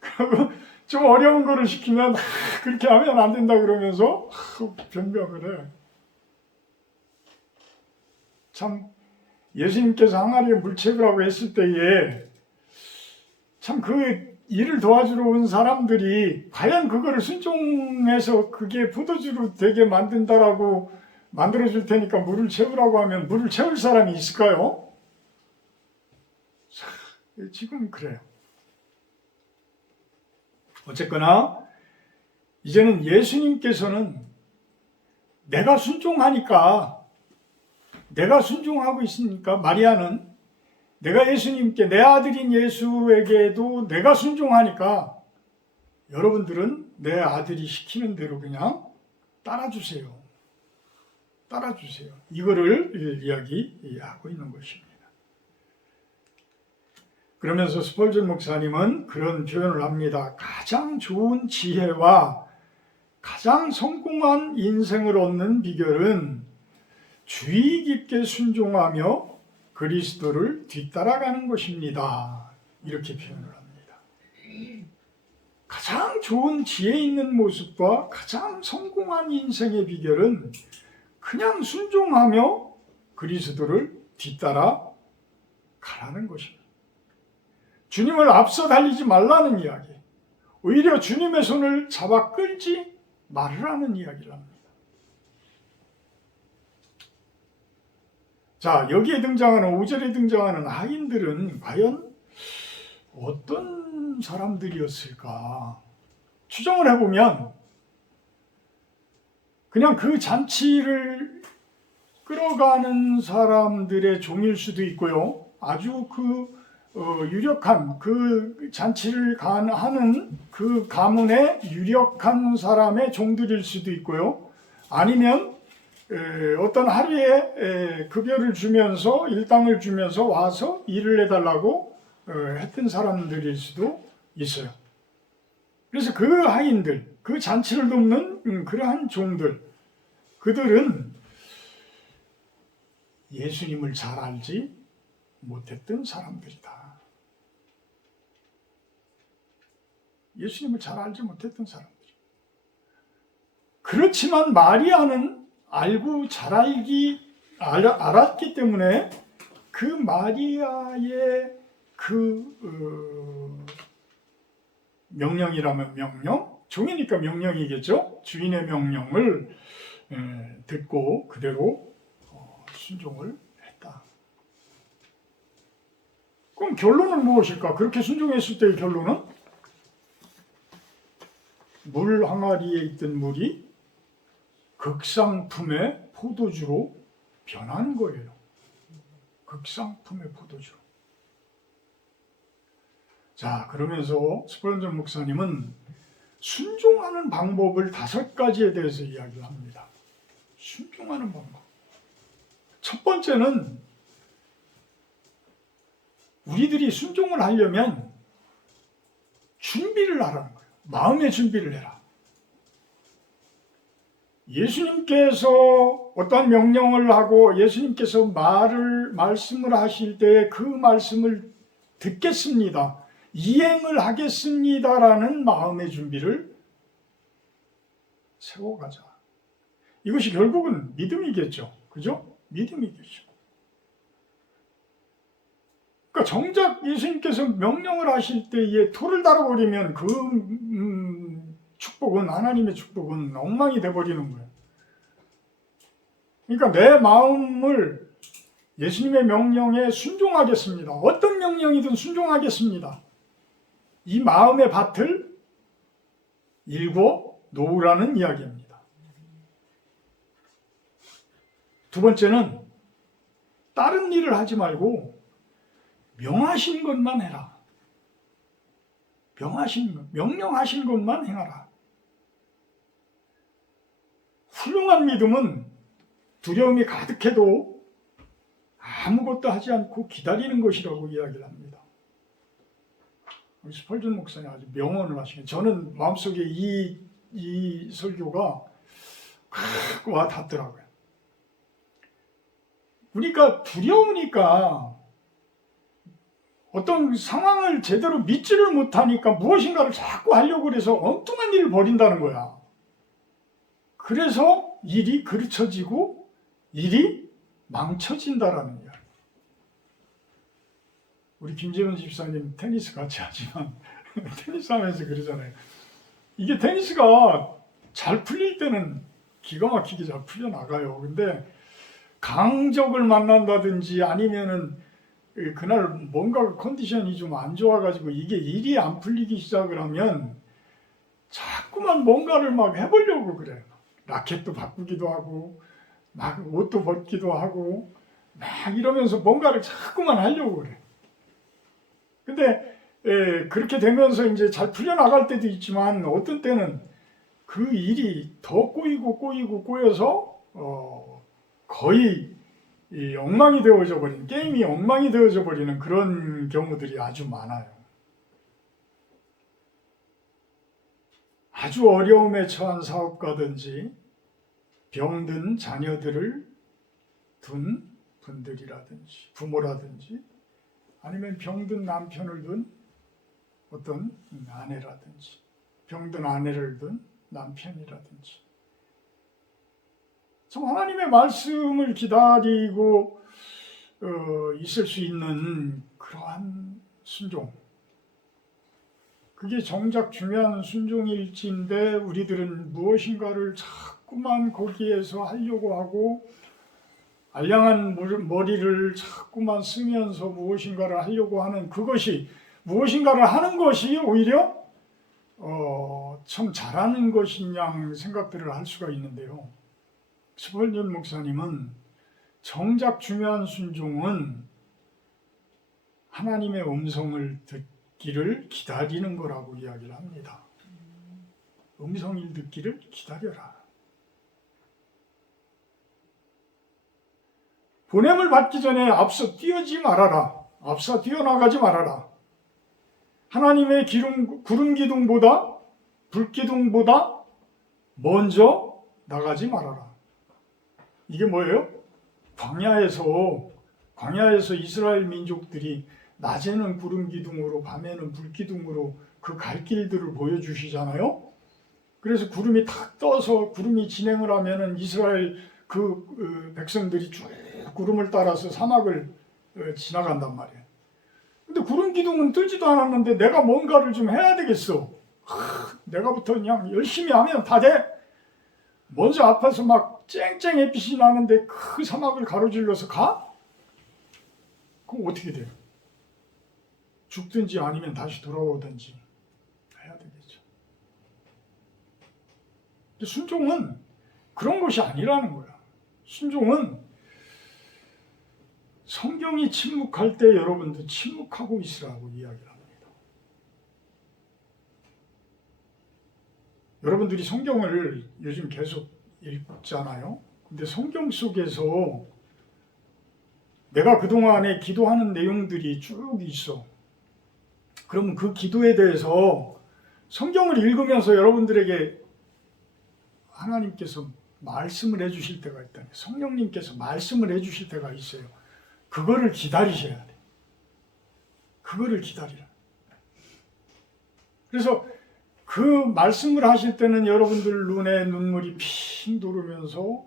그리고 좀 어려운 거를 시키면 그렇게 하면 안 된다 그러면서 변명을 해. 참 예수님께서 항아리에 물 채우라고 했을 때에 참 그 일을 도와주러 온 사람들이 과연 그거를 순종해서 그게 포도주로 되게 만든다라고 만들어줄 테니까 물을 채우라고 하면 물을 채울 사람이 있을까요? 지금 그래요. 어쨌거나 이제는 예수님께서는 내가 순종하니까, 내가 순종하고 있으니까, 마리아는 내가 예수님께, 내 아들인 예수에게도 내가 순종하니까 여러분들은 내 아들이 시키는 대로 그냥 따라주세요. 따라주세요. 이거를 이야기하고 있는 것입니다. 그러면서 스펄전 목사님은 그런 표현을 합니다. 가장 좋은 지혜와 가장 성공한 인생을 얻는 비결은 주의 깊게 순종하며 그리스도를 뒤따라가는 것입니다. 이렇게 표현을 합니다. 가장 좋은 지혜 있는 모습과 가장 성공한 인생의 비결은 그냥 순종하며 그리스도를 뒤따라 가라는 것입니다. 주님을 앞서 달리지 말라는 이야기, 오히려 주님의 손을 잡아 끌지 말으라는 이야기를 합니다. 자, 여기에 등장하는 5절에 등장하는 하인들은 과연 어떤 사람들이었을까? 추정을 해보면 그냥 그 잔치를 끌어가는 사람들의 종일 수도 있고요. 아주 유력한 그 잔치를 하는 그 가문의 유력한 사람의 종들일 수도 있고요. 아니면 어떤 하루에 급여를 주면서 일당을 주면서 와서 일을 해달라고 했던 사람들일 수도 있어요. 그래서 그 하인들, 그 잔치를 돕는 그러한 종들, 그들은 예수님을 잘 알지 못했던 사람들이다. 예수님을 잘 알지 못했던 사람들. 그렇지만 마리아는 잘 알았기 때문에 그 마리아의 명령이라면 명령, 종이니까 명령이겠죠. 주인의 명령을 듣고 그대로 순종을 했다. 그럼 결론은 무엇일까? 그렇게 순종했을 때의 결론은 물 항아리에 있던 물이 극상품의 포도주로 변한 거예요. 극상품의 포도주. 자, 그러면서 스펄전 목사님은 순종하는 방법을 5가지에 대해서 이야기를 합니다. 순종하는 방법. 첫 번째는 우리들이 순종을 하려면 준비를 하라는 거예요. 마음의 준비를 해라. 예수님께서 어떠한 명령을 하고 예수님께서 말씀을 하실 때 그 말씀을 듣겠습니다. 이행을 하겠습니다라는 마음의 준비를 세워가자. 이것이 결국은 믿음이겠죠. 그죠? 믿음이겠죠. 그러니까 정작 예수님께서 명령을 하실 때에 토를 달아버리면 그 축복은, 하나님의 축복은 엉망이 돼버리는 거예요. 그러니까 내 마음을 예수님의 명령에 순종하겠습니다. 어떤 명령이든 순종하겠습니다. 이 마음의 밭을 일궈 놓으라는 이야기입니다. 두 번째는 다른 일을 하지 말고 명하신 것만 해라. 명령하신 것만 행하라. 훌륭한 믿음은 두려움이 가득해도 아무것도 하지 않고 기다리는 것이라고 이야기를 합니다. 스펄전 목사님 아주 명언을 하시네요. 저는 마음속에 이 설교가 확 와 닿더라고요. 우리가 두려우니까 어떤 상황을 제대로 믿지를 못하니까 무엇인가를 자꾸 하려고 해서 엉뚱한 일을 벌인다는 거야. 그래서 일이 그르쳐지고 일이 망쳐진다라는 이야기. 우리 김재훈 집사님 테니스 같이 하지만 테니스 하면서 그러잖아요. 이게 테니스가 잘 풀릴 때는 기가 막히게 잘 풀려나가요. 근데 강적을 만난다든지 아니면은 그날 뭔가 컨디션이 좀 안 좋아가지고 이게 일이 안 풀리기 시작을 하면 자꾸만 뭔가를 막 해보려고 그래요. 라켓도 바꾸기도 하고 막 옷도 벗기도 하고 막 이러면서 뭔가를 자꾸만 하려고 그래. 근데 그렇게 되면서 이제 잘 풀려나갈 때도 있지만 어떤 때는 그 일이 더 꼬이고 꼬여서 거의 이 엉망이 되어져 버린 게임이 엉망이 되어져 버리는 그런 경우들이 아주 많아요. 아주 어려움에 처한 사업가든지 병든 자녀들을 둔 분들이라든지 부모라든지 아니면 병든 남편을 둔 어떤 아내라든지 병든 아내를 둔 남편이라든지 참 하나님의 말씀을 기다리고 있을 수 있는 그러한 순종, 그게 정작 중요한 순종일지인데 우리들은 무엇인가를 자꾸만 거기에서 하려고 하고 알량한 머리를 자꾸만 쓰면서 무엇인가를 하려고 하는 그것이, 무엇인가를 하는 것이 오히려 참 잘하는 것인 양 생각들을 할 수가 있는데요. 스펄전 목사님은 정작 중요한 순종은 하나님의 음성을 듣기를 기다리는 거라고 이야기를 합니다. 음성을 듣기를 기다려라. 보냄을 받기 전에 앞서 뛰어지 말아라. 앞서 뛰어나가지 말아라. 하나님의 구름 기둥보다 불 기둥보다 먼저 나가지 말아라. 이게 뭐예요? 광야에서 이스라엘 민족들이 낮에는 구름 기둥으로 밤에는 불 기둥으로 그 갈 길들을 보여주시잖아요. 그래서 구름이 탁 떠서 구름이 진행을 하면은 이스라엘 백성들이 쭉 구름을 따라서 사막을 지나간단 말이에요. 근데 구름 기둥은 뜨지도 않았는데 내가 뭔가를 좀 해야 되겠어. 내가부터 그냥 열심히 하면 다 돼. 먼저 앞에서 막 쨍쨍 햇빛이 나는데 그 사막을 가로질러서 가? 그럼 어떻게 돼요? 죽든지 아니면 다시 돌아오든지 해야 되겠죠. 근데 순종은 그런 것이 아니라는 거야. 순종은 성경이 침묵할 때 여러분도 침묵하고 있으라고 이야기를 합니다. 여러분들이 성경을 요즘 계속 읽잖아요. 근데 성경 속에서 내가 그동안에 기도하는 내용들이 쭉 있어. 그러면 그 기도에 대해서 성경을 읽으면서 여러분들에게 하나님께서 말씀을 해주실 때가 있다니, 성령님께서 말씀을 해주실 때가 있어요. 그거를 기다리셔야 돼. 그거를 기다리라. 그래서 그 말씀을 하실 때는 여러분들 눈에 눈물이 핑 도르면서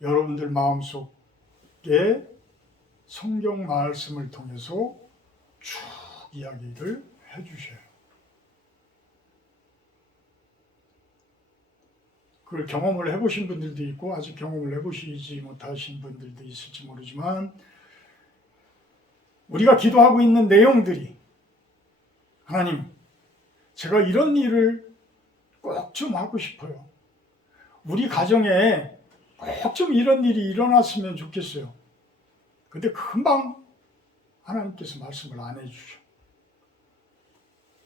여러분들 마음속에 성경 말씀을 통해서 쭉 이야기를 해주셔요. 그걸 경험을 해보신 분들도 있고 아직 경험을 해보시지 못하신 분들도 있을지 모르지만 우리가 기도하고 있는 내용들이 하나님, 제가 이런 일을 꼭 좀 하고 싶어요. 우리 가정에 꼭 좀 이런 일이 일어났으면 좋겠어요. 근데 금방 하나님께서 말씀을 안 해주셔.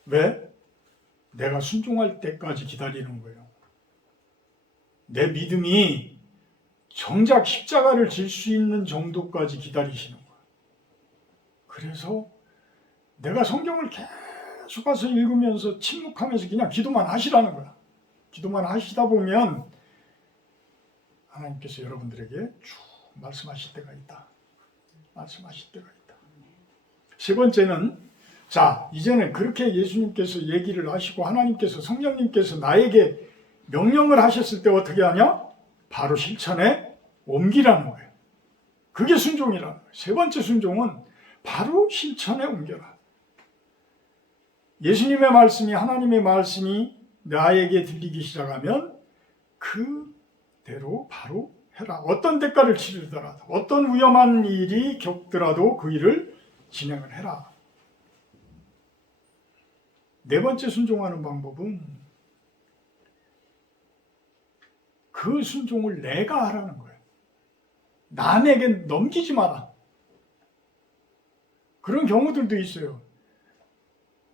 왜? 내가 순종할 때까지 기다리는 거예요. 내 믿음이 정작 십자가를 질 수 있는 정도까지 기다리시는 거예요. 그래서 내가 성경을 계속 가서 읽으면서 침묵하면서 그냥 기도만 하시라는 거야. 기도만 하시다 보면 하나님께서 여러분들에게 쭉 말씀하실 때가 있다. 말씀하실 때가 있다. 세 번째는, 자, 이제는 그렇게 예수님께서 얘기를 하시고 하나님께서, 성령님께서 나에게 명령을 하셨을 때 어떻게 하냐? 바로 실천에 옮기라는 거예요. 그게 순종이라는 거예요. 세 번째 순종은 바로 실천에 옮겨라. 예수님의 말씀이, 하나님의 말씀이 나에게 들리기 시작하면 그대로 바로 해라. 어떤 대가를 치르더라도, 어떤 위험한 일이 겪더라도 그 일을 진행을 해라. 네 번째 순종하는 방법은 그 순종을 내가 하라는 거예요. 남에게 넘기지 마라. 그런 경우들도 있어요.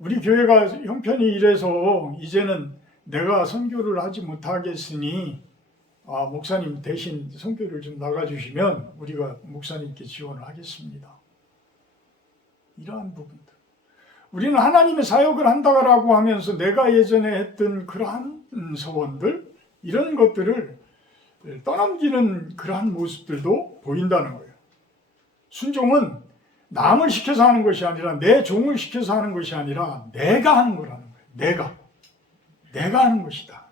우리 교회가 형편이 이래서 이제는 내가 선교를 하지 못하겠으니 목사님 대신 선교를 좀 나가주시면 우리가 목사님께 지원을 하겠습니다. 이러한 부분들. 우리는 하나님의 사역을 한다고 하면서 내가 예전에 했던 그러한 서원들, 이런 것들을 떠넘기는 그러한 모습들도 보인다는 거예요. 순종은 남을 시켜서 하는 것이 아니라, 내 종을 시켜서 하는 것이 아니라 내가 하는 거라는 거예요. 내가 하는 것이다.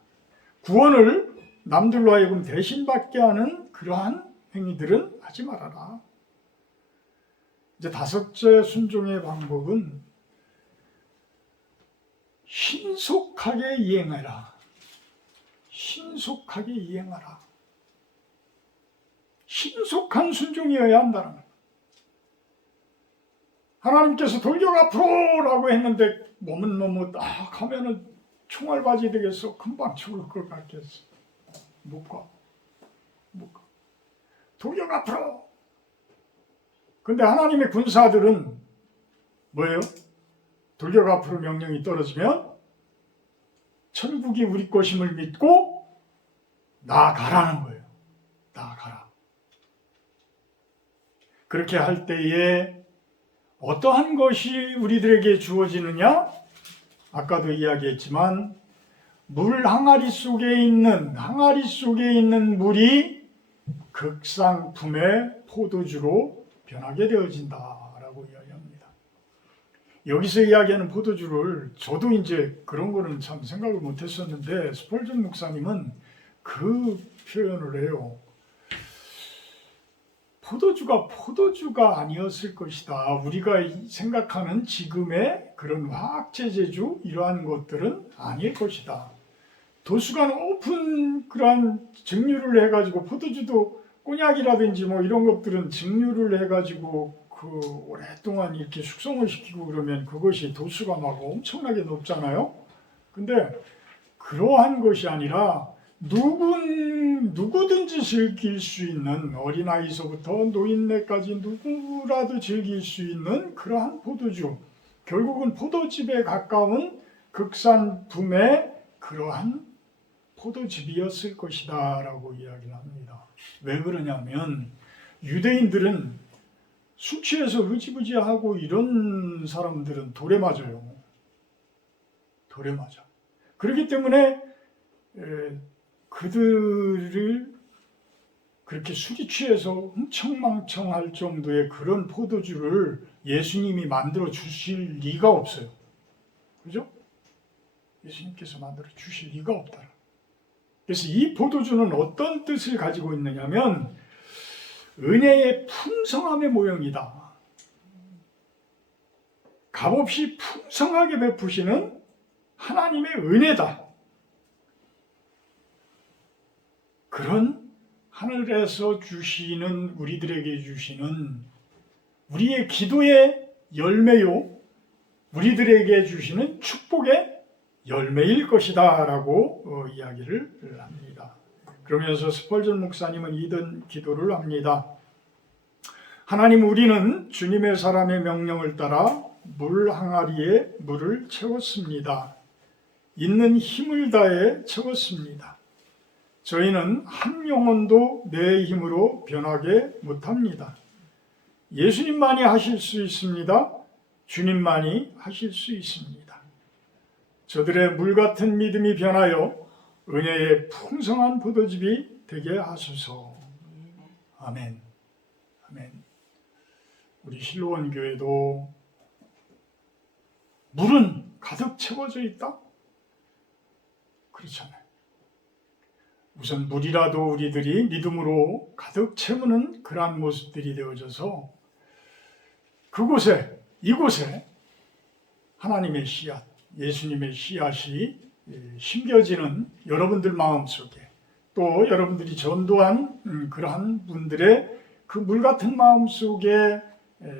구원을 남들로 하여금 대신받게 하는 그러한 행위들은 하지 말아라. 이제 다섯째 순종의 방법은 신속하게 이행하라. 신속하게 이행하라. 신속한 순종이어야 한다는 거예요. 하나님께서 돌격 앞으로라고 했는데 몸은 너무 딱 하면은 총알바지 되겠어. 금방 죽을 것 같겠어. 못 가. 돌격 앞으로. 근데 하나님의 군사들은 뭐예요? 돌격 앞으로 명령이 떨어지면 천국이 우리 것임을 믿고 나아가라는 거예요. 나아가라. 그렇게 할 때에 어떠한 것이 우리들에게 주어지느냐? 아까도 이야기했지만 물 항아리 속에 있는 물이 극상품의 포도주로 변하게 되어진다라고 이야기합니다. 여기서 이야기하는 포도주를 저도 이제 그런 거는 참 생각을 못했었는데 스펄전 목사님은 그 표현을 해요. 포도주가 아니었을 것이다. 우리가 생각하는 지금의 그런 화학제제주 이러한 것들은 아닐 것이다. 도수가 높은 그러한 증류를 해가지고, 포도주도 꼬냑이라든지 뭐 이런 것들은 증류를 해가지고 그 오랫동안 이렇게 숙성을 시키고 그러면 그것이 도수가 막 엄청나게 높잖아요. 근데 그러한 것이 아니라 누구든지 즐길 수 있는, 어린아이서부터 노인네까지 누구라도 즐길 수 있는 그러한 포도주, 결국은 포도즙에 가까운 극산품의 그러한 포도즙이었을 것이다 라고 이야기를 합니다. 왜 그러냐면 유대인들은 술 취해서 흐지부지하고 이런 사람들은 돌에 맞아요. 돌에 맞아. 그렇기 때문에 그들을 그렇게 술이 취해서 흥청망청할 정도의 그런 포도주를 예수님이 만들어 주실 리가 없어요. 그죠? 예수님께서 만들어 주실 리가 없다. 그래서 이 포도주는 어떤 뜻을 가지고 있느냐면 은혜의 풍성함의 모형이다. 값없이 풍성하게 베푸시는 하나님의 은혜다. 그런 하늘에서 주시는, 우리들에게 주시는 우리의 기도의 열매요, 우리들에게 주시는 축복의 열매일 것이다 라고 이야기를 합니다. 그러면서 스펄전 목사님은 이런 기도를 합니다. 하나님, 우리는 주님의 사람의 명령을 따라 물 항아리에 물을 채웠습니다. 있는 힘을 다해 채웠습니다. 저희는 한 영혼도 내 힘으로 변하게 못합니다. 예수님만이 하실 수 있습니다. 주님만이 하실 수 있습니다. 저들의 물같은 믿음이 변하여 은혜의 풍성한 포도즙이 되게 하소서. 아멘. 아멘. 우리 실로원 교회도 물은 가득 채워져 있다? 그렇잖아요. 우선 물이라도 우리들이 믿음으로 가득 채우는 그러한 모습들이 되어져서 그곳에, 이곳에 하나님의 씨앗, 예수님의 씨앗이 심겨지는 여러분들 마음속에, 또 여러분들이 전도한 그러한 분들의 그 물같은 마음속에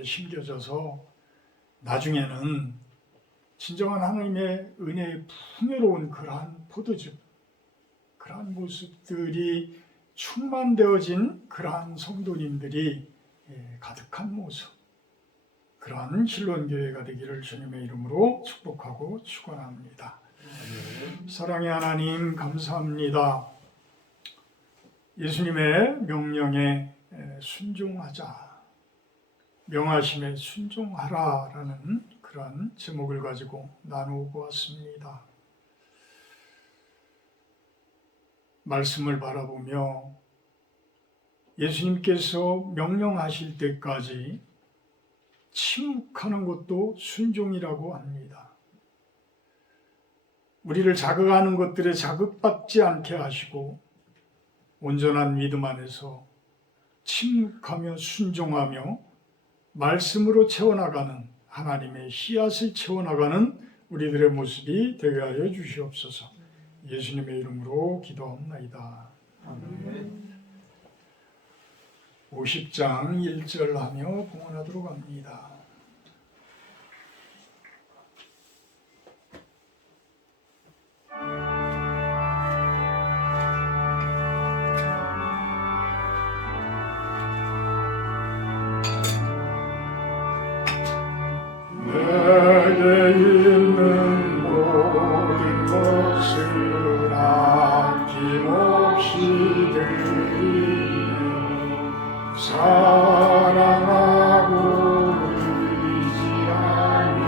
심겨져서 나중에는 진정한 하나님의 은혜의 풍요로운 그러한 포도즙, 그러한 모습들이 충만되어진 그러한 성도님들이 가득한 모습, 그러한 실론교회가 되기를 주님의 이름으로 축복하고 축원합니다. 사랑의 하나님 감사합니다. 예수님의 명령에 순종하자, 명하심에 순종하라라는 그러한 제목을 가지고 나누고 왔습니다. 말씀을 바라보며 예수님께서 명령하실 때까지 침묵하는 것도 순종이라고 합니다. 우리를 자극하는 것들에 자극받지 않게 하시고 온전한 믿음 안에서 침묵하며 순종하며 말씀으로 채워나가는 하나님의 씨앗을 채워나가는 우리들의 모습이 되게 하여 주시옵소서. 예수님의 이름으로 기도합나이다. 아멘. 50장 1절 하며 봉헌하도록 합니다. 내게 있는 모든 것을 아낌없이 드리네. 사랑하고 의지하며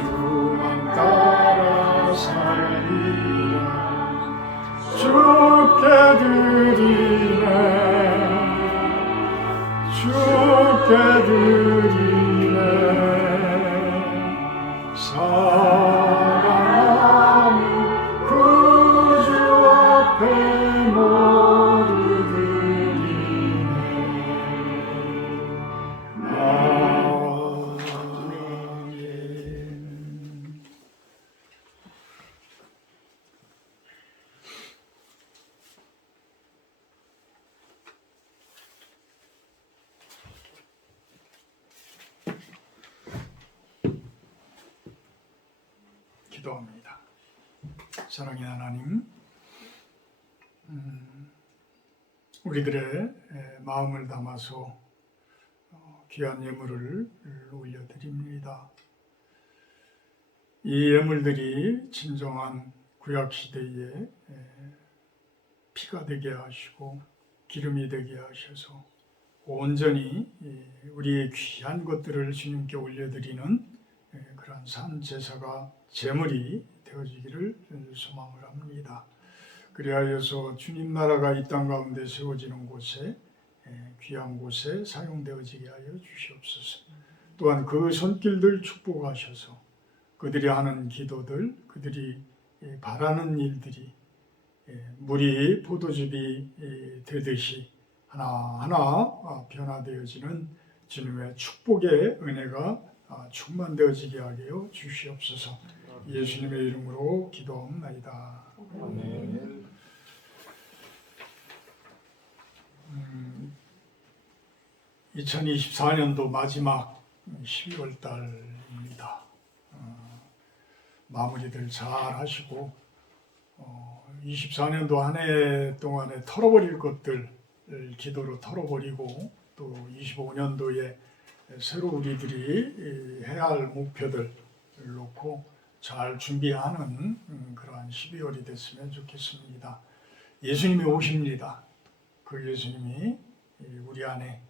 주만 따라 살리라. 주께 드리네. 주께 드리네. 사랑하는 그 주 앞에 모두 드리네. 아멘. 기도합니다. 사랑의 하나님, 우리들의 마음을 담아서 귀한 예물을 올려드립니다. 이 예물들이 진정한 구약시대의 피가 되게 하시고 기름이 되게 하셔서 온전히 우리의 귀한 것들을 주님께 올려드리는 그러한 산 제사가 제물이 되어지기를 소망을 합니다. 그리하여서 주님 나라가 이 땅 가운데 세워지는 곳에 귀한 곳에 사용되어지게 하여 주시옵소서. 또한 그 손길들 축복하셔서 그들이 하는 기도들, 그들이 바라는 일들이 물이 포도즙이 되듯이 하나하나 변화되어지는 주님의 축복의 은혜가 충만되어지게 하여 주시옵소서. 예수님의 이름으로 기도합나이다. 아멘. 2024년도 마지막 12월 달입니다. 마무리들 잘 하시고 24년도 한 해 동안에 털어버릴 것들 기도로 털어버리고 또 25년도에 새로 우리들이 해야 할 목표들 놓고 잘 준비하는 그러한 12월이 됐으면 좋겠습니다. 예수님이 오십니다. 그 예수님이 우리 안에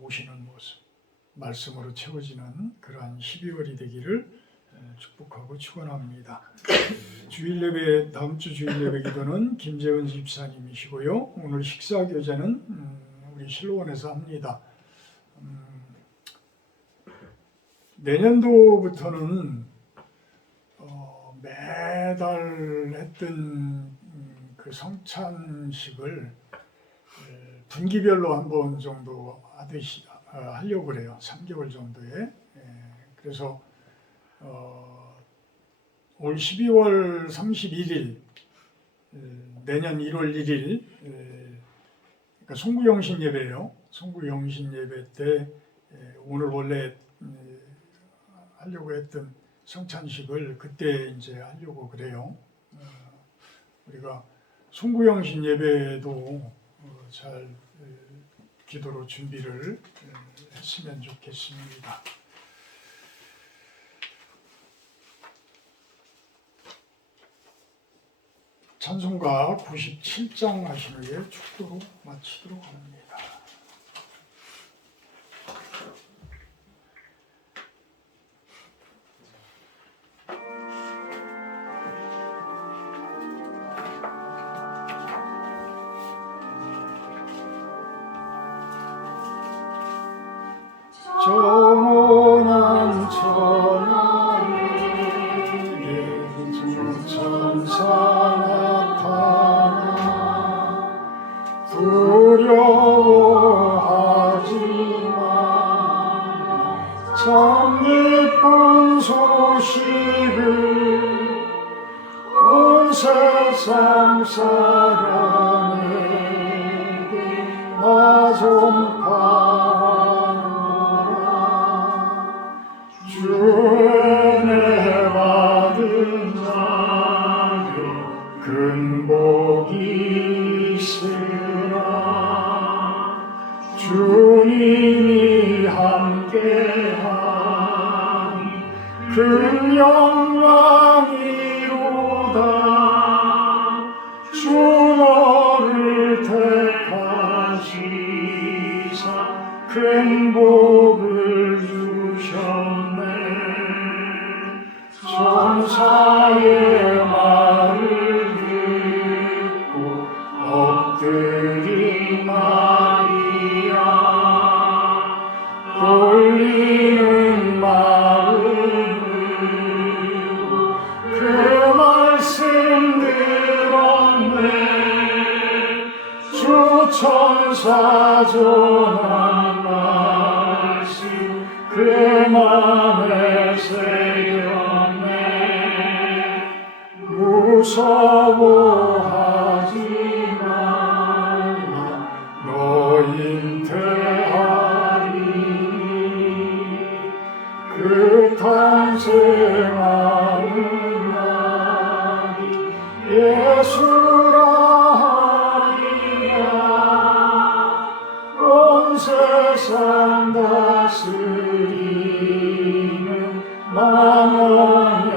오시는 모습, 말씀으로 채워지는 그러한 12월이 되기를 축복하고 축원합니다. 주일 예배, 다음 주 주일 예배 기도는 김재은 집사님이시고요. 오늘 식사 교제는 우리 실로원에서 합니다. 내년도부터는 매달 했던 그 성찬식을 분기별로 한 번 정도 하듯이 하려고 그래요. 3개월 정도에. 그래서 올 12월 31일, 내년 1월 1일, 그러니까 송구영신 예배예요. 송구영신 예배 때 오늘 원래 하려고 했던 성찬식을 그때 이제 하려고 그래요. 우리가 송구영신 예배도 잘 기도로 준비를 했으면 좋겠습니다. 찬송가 97장 하신 후에 축도로 마치도록 합니다. 정원한 천하에게 주천사 나타나 두려워하지마 참 기쁜 소식을 온 세상 사람에게 나 전파 주 은혜 받은 자여 큰 복이 있으라 주님이 함께하니 큰 영광이로다 주 너를 택하시사 큰 복을 주셨네 천사의 말을 듣고 엎드린 마리아 떨리는 마음으로 그 말씀 들었네 주 천사 전한 말씀 그 맘에 새겼네 무서워하지 말라 너 잉태하리니 그 탄생하는 날이 예수라 하리라 온 세상 다스리는 만왕의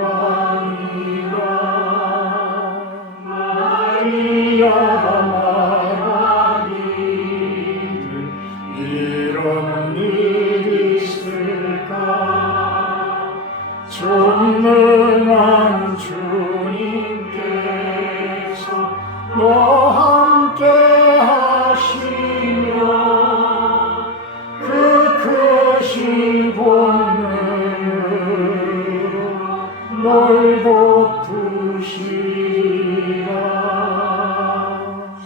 왕이라 마리아 말하기를 이런 일이 있을까 전능한 주님께서 너와 함께 하시며 그 크신 권능으로 널 덮으시라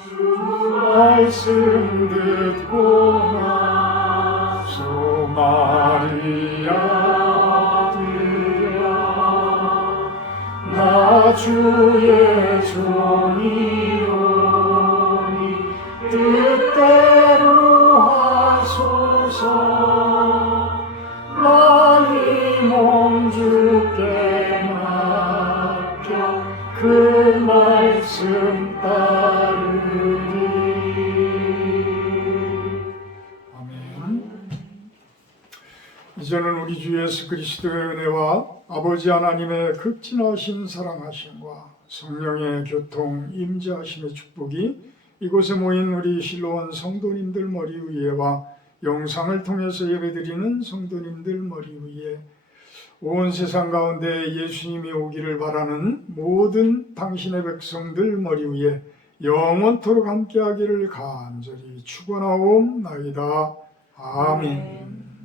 주 말씀 듣고 나서 마리아 들여 나 주의 종이오니 뜻대로 하소서 나의 몸 주께 맡겨 그 말씀 따르리 아멘. 이제는 우리 주 예수 그리스도의 은혜와 아버지 하나님의 극진하신 사랑하심과 성령의 교통 임재하심의 축복이 이곳에 모인 우리 실로원 성도님들 머리 위에와 영상을 통해서 예배드리는 성도님들 머리 위에 온 세상 가운데 예수님이 오기를 바라는 모든 당신의 백성들 머리 위에 영원토록 함께하기를 간절히 축원하옵나이다. 아멘.